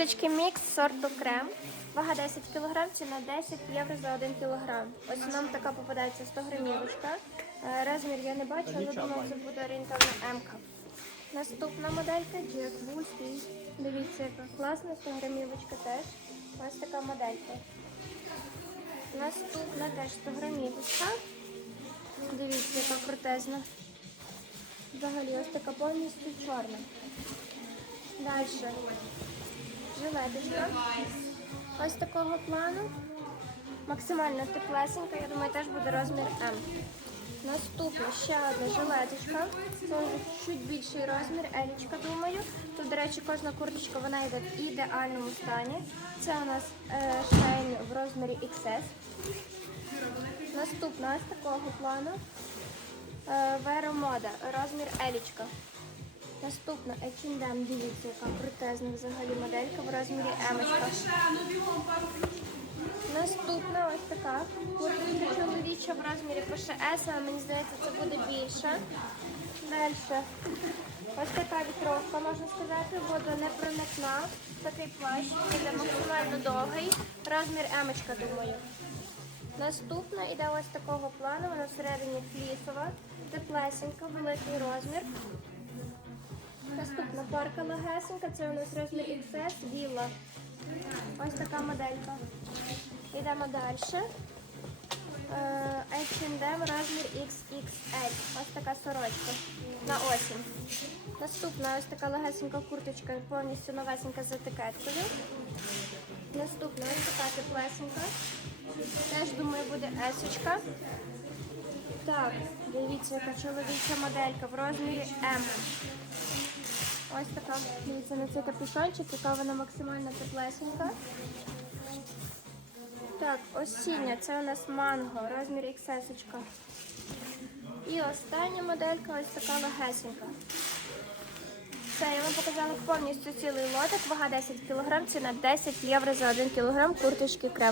Курточки мікс сорту крем. Вага 10 кг, ціна 10 євро за 1 кг. Ось нам така попадається 100 грамівочка. Е, Розмір я не бачу, але думаю, це буде орієнтовно М. Наступна моделька Jack Woodsy. Дивіться, яка класна, 100 грамівочка теж. Ось така моделька. Наступна теж 100 грамівочка. Дивіться, яка крутезна. Взагалі, ось така повністю чорна. Далі. Жилеточка. Ось такого плану. Максимально теплесенька, я думаю, теж буде розмір М. Наступна ще одна жилеточка. Це вже чуть більший розмір, елічка, думаю. Тут, до речі, кожна курточка вона йде в ідеальному стані. Це у нас е, шейн в розмірі XS. Наступна ось такого плану. Е, Вера Мода, розмір елічка. Наступна H&M, дивіться, яка крутезна взагалі моделька в розмірі М. Наступна ось така курточка чоловіча в розмірі пише S, але мені здається, це буде більше. Далі. Ось така вітровка, можна сказати, водонепроникна. Такий плащ, буде максимально довгий. Розмір М, думаю. Наступна іде ось такого плану, вона всередині флісова, теплесенька, великий розмір. Наступна парка легесенька, це у нас розмір XS, вілла. Ось така моделька. Йдемо далі. Е, H&M розмір XXL. Ось така сорочка на осінь. Наступна ось така легесенька курточка, повністю новесенька з етикеткою. Наступна ось така теплесенька. Теж, думаю, буде есочка. Так, дивіться, яка чоловіча моделька в розмірі М. Ось така, дивіться на цей капюшончик, яка вона максимально теплесенька. Так, осіння, це у нас манго, розмір XS. І остання моделька ось така легесенька. Все, я вам показала повністю цілий лотик, вага 10 кг, ціна 10 євро за 1 кг, курточки крем.